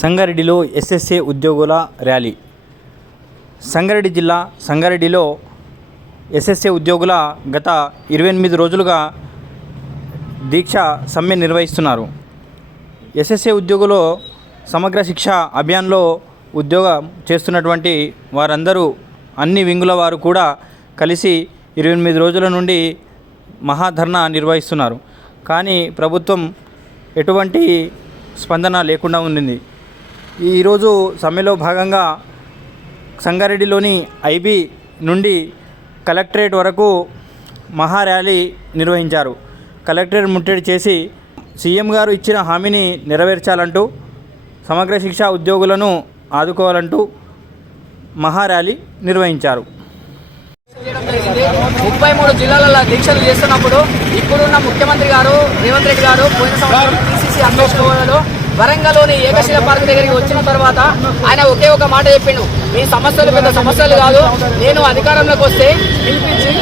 సంగారెడ్డిలో ఎస్ఎస్ఏ ఉద్యోగుల ర్యాలీ. సంగారెడ్డి జిల్లా సంగారెడ్డిలో ఎస్ఎస్ఏ ఉద్యోగుల గత ఇరవై ఎనిమిది రోజులుగా దీక్ష సమ్మె నిర్వహిస్తున్నారు. ఎస్ఎస్ఏ ఉద్యోగులు సమగ్ర శిక్ష అభియాన్లో ఉద్యోగం చేస్తున్నటువంటి వారందరూ అన్ని వింగుల వారు కూడా కలిసి ఇరవై ఎనిమిది రోజుల నుండి మహాధర్నా నిర్వహిస్తున్నారు. కానీ ప్రభుత్వం ఎటువంటి స్పందన లేకుండా ఉండింది. ఈరోజు సమ్మెలో భాగంగా సంగారెడ్డిలోని ఐబీ నుండి కలెక్టరేట్ వరకు మహా ర్యాలీ నిర్వహించారు. కలెక్టరేట్ ముట్టడి చేసి సీఎం గారు ఇచ్చిన హామీని నెరవేర్చాలంటూ సమగ్ర శిక్ష ఉద్యోగులను ఆదుకోవాలంటూ మహా ర్యాలీ నిర్వహించారు. ముప్పై మూడు జిల్లాలలో దీక్షలు చేస్తున్నప్పుడు ఇప్పుడున్న ముఖ్యమంత్రి గారు రేవంత్ రెడ్డి గారు పోయిన సంవత్సరం పిసిసి అధ్యక్షుడు వరంగల్లోని ఏకశిల పార్క్ దగ్గరికి వచ్చిన తర్వాత ఆయన ఒకే ఒక మాట చెప్పిండు. మీ సమస్యలు పెద్ద సమస్యలు కాదు. నేను అధికారంలోకి వస్తే పిలిపించి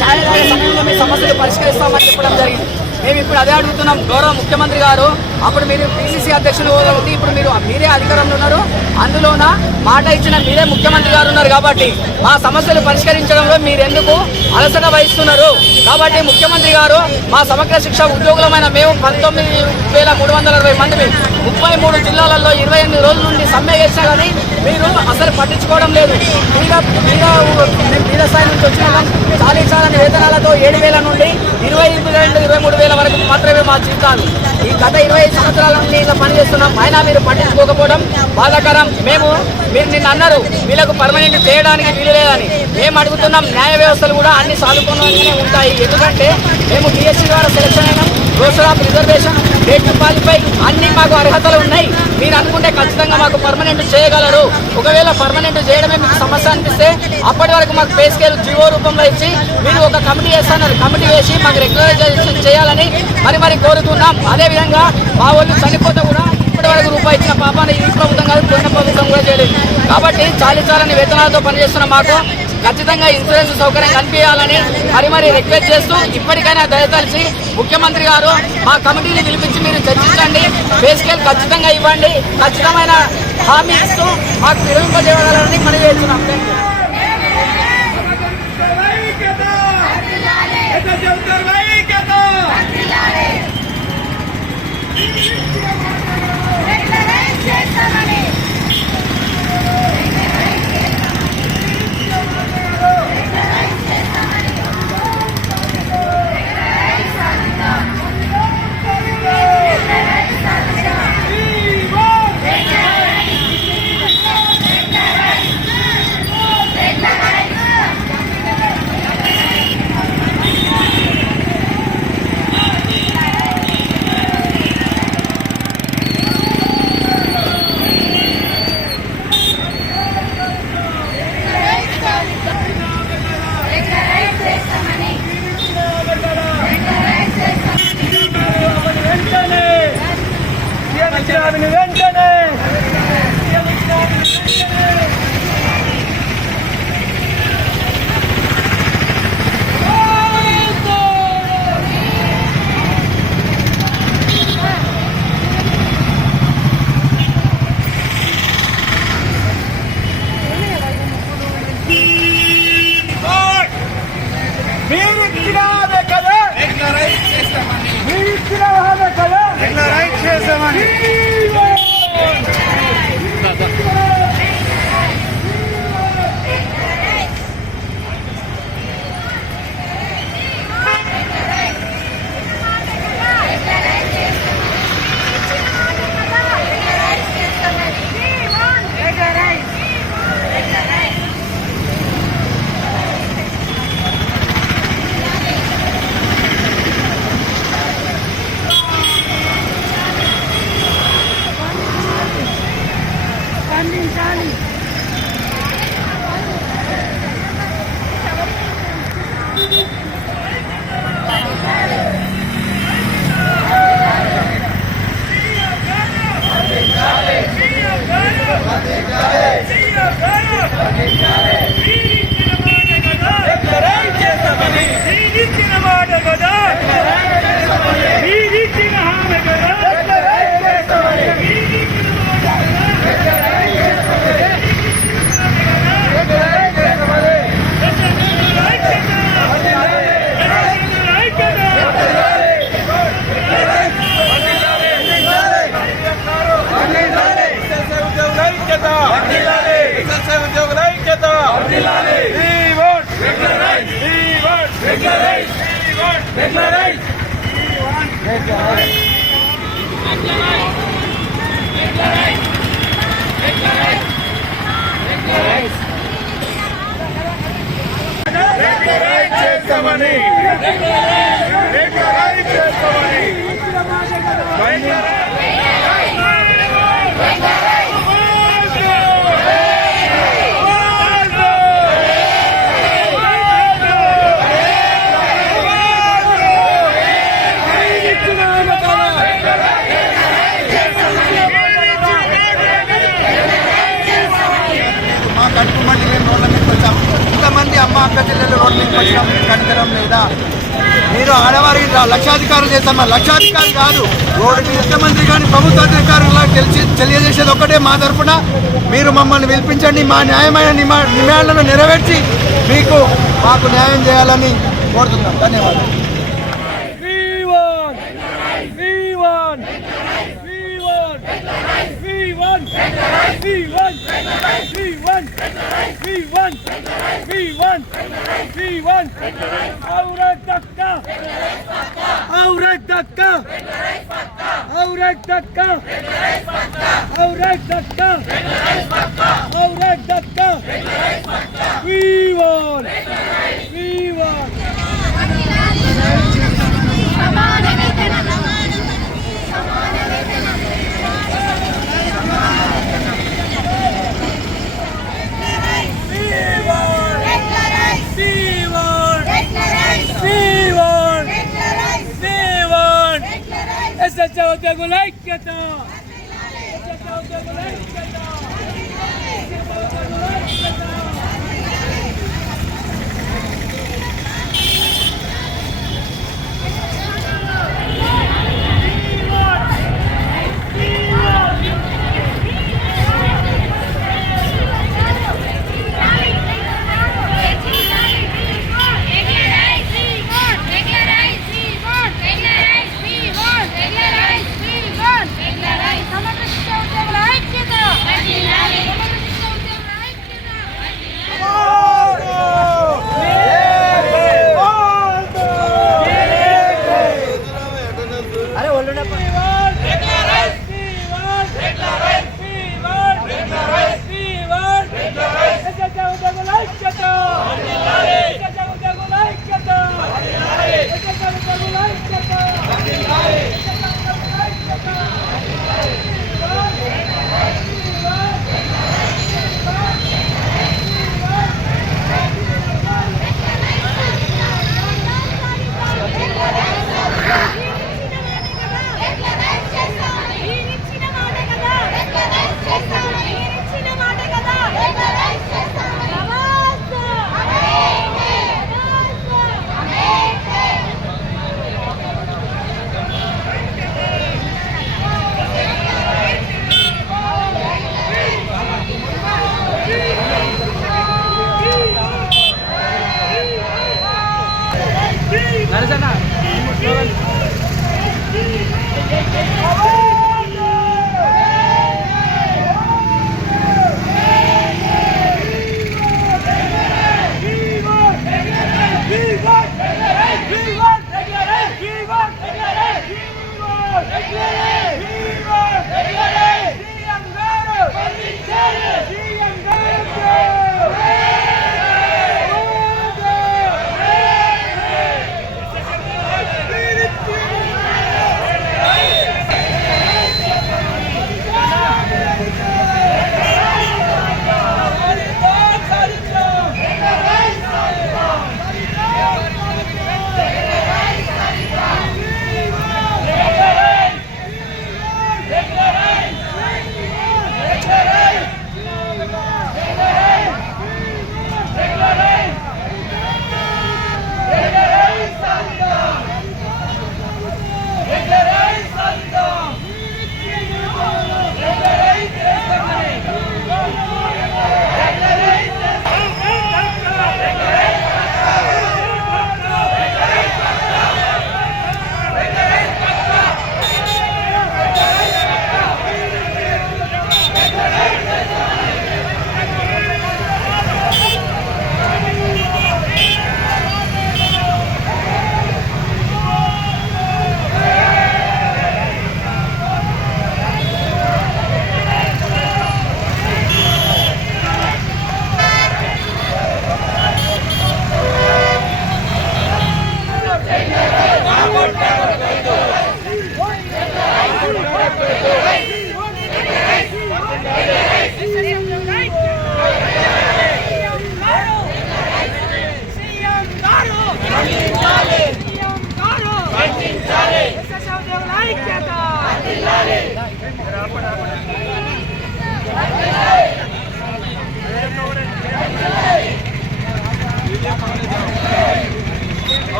ఛాయ్ సమయంలో మీ సమస్యలు పరిష్కరిస్తామని చెప్పడం జరిగింది. మేము ఇప్పుడు అదే అడుగుతున్నాం. గౌరవ ముఖ్యమంత్రి గారు అప్పుడు మీరు పిసిసి అధ్యక్షులు కాబట్టి ఇప్పుడు మీరు మీరే అధికారంలో ఉన్నారు. అందులోన మాట ఇచ్చిన మీరే ముఖ్యమంత్రి గారు ఉన్నారు కాబట్టి మా సమస్యలు పరిష్కరించడంలో మీరెందుకు అలసట వహిస్తున్నారు? కాబట్టి ముఖ్యమంత్రి గారు మా సమగ్ర శిక్ష ఉద్యోగులమైన మేము పంతొమ్మిది వేల మూడు వందల అరవై మంది ముప్పై మూడు జిల్లాలలో ఇరవై ఎనిమిది రోజుల నుండి సమ్మె చేసినా కానీ మీరు అసలు పట్టించుకోవడం లేదు. మీద మీద మీద స్థాయి నుంచి వచ్చిన చాలీ చాలని వేతనాలతో ఏడు వేల నుండి ఇరవై ఎనిమిది రెండు ఇరవై మూడు వేల వరకు మాత్రమే మా జీతాలు ఈ గత ఇరవై ఐదు సంవత్సరాల నుండి ఇలా పనిచేస్తున్నాం అయినా మీరు పట్టించుకోకపోవడం బాధాకరం. మేము మీరు నిన్న అన్నారు వీళ్ళకు పర్మనెంట్ చేయడానికి వీలు లేదని. మేము అడుగుతున్నాం న్యాయ వ్యవస్థలు కూడా అన్ని సాధుకోవడంగానే ఉంటాయి. ఎందుకంటే మేము బిఎస్సీ ద్వారా సెలెక్షన్ అయినాం. రోస్టర్ రిజర్వేషన్ డేట్ టు అన్ని మాకు అర్హతలు ఉన్నాయి. మీరు అనుకుంటే ఖచ్చితంగా మాకు పర్మనెంట్ చేయగలరు. ఒకవేళ పర్మనెంట్ చేయడమే మీకు సమస్య అనిపిస్తే అప్పటి వరకు మాకు పే స్కేల్ జీవో రూపంలో ఇచ్చి మీరు ఒక కమిటీ వేస్తున్నారు కమిటీ వేసి మాకు రెగ్యులరైజేషన్ చేయాలని మరి మరి కోరుతున్నాం. అదేవిధంగా మా వాళ్ళు చనిపోతే కూడా ఇప్పటి వరకు రూపాయి ఇచ్చిన పాపాన్ని ఈ ప్రభుత్వం కాదు పోయిన ప్రభుత్వం కూడా చేయలేదు. కాబట్టి చాలీ చాలని వేతనాలతో పనిచేస్తున్న మాకు ఖచ్చితంగా ఇన్సూరెన్స్ సౌకర్యం కల్పించాలని మరి మరి రిక్వెస్ట్ చేస్తూ ఇప్పటికైనా దయతలిసి ముఖ్యమంత్రి గారు మా కమిటీని పిలిపించి మీరు చర్చించండి. బేసికల్ ఖచ్చితంగా ఇవ్వండి. ఖచ్చితమైన హామీ ఇస్తూ మాకు నిర్వహింపజేయగలని మనం చేస్తున్నాం. Declarate! Declarate! Declarate! Declarate! Declarate! Declarate! Declarate చేస్తామని Declarate చేస్తామని Declarate! Declarate! లక్షాధికారులు చేస్తామా లక్షాధికారి కాదు రోడ్డు ముఖ్యమంత్రి కానీ ప్రభుత్వ అధికారులు తెలిసి తెలియజేసేది ఒకటే మా తరఫున మీరు మమ్మల్ని పిలిపించండి మా న్యాయమైన నిమా నెరవేర్చి మీకు మాకు న్యాయం చేయాలని కోరుతున్నాం ధన్యవాదాలు We won! We won! We won! We want! ಪಕ್ಕ ಔರೇಟ್ ದಕ್ಕ ಔರೇಟ್ ದಕ್ಕ ಔರೇಟ್ ದಕ್ಕ ಈ స్వచ్ఛ ఉద్యోగుల ఐక్యత స్వచ్ఛ ఉద్యోగుల ఐక్యత Viva! Viva! Viva!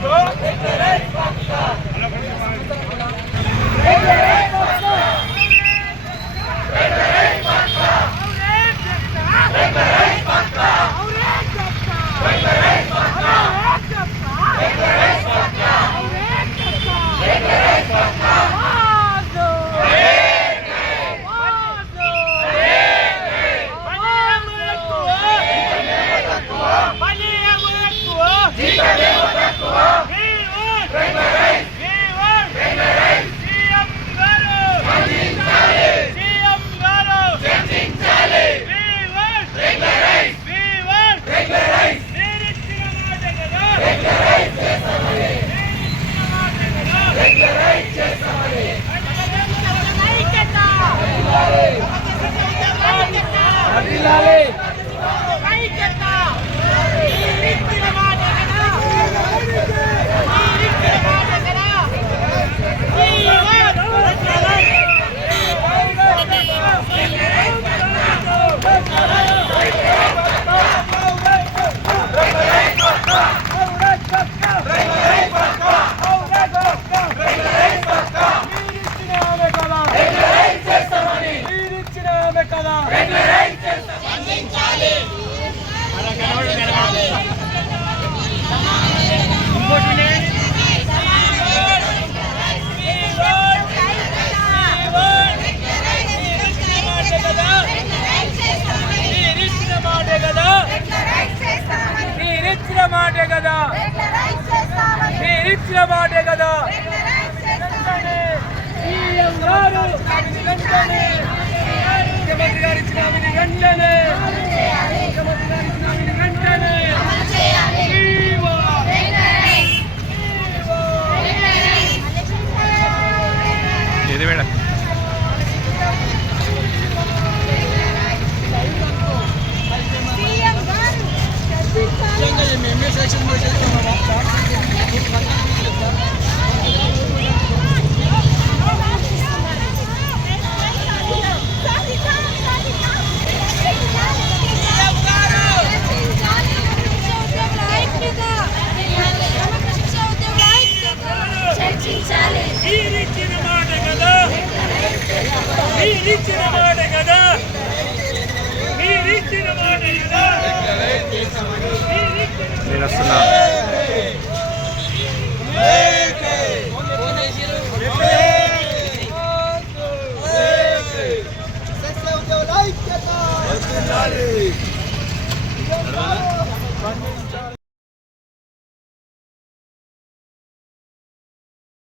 México. మాటే కదా. మీరిచ్చిన మాటే కదా. ముఖ్యమంత్రి గారు ఇచ్చిన వెంటనే. ముఖ్యమంత్రి గారు ఇచ్చిన మీరిచ్చిన మాట కదా. మీరిచ్చిన మాట కదా. నేను వస్తున్నా.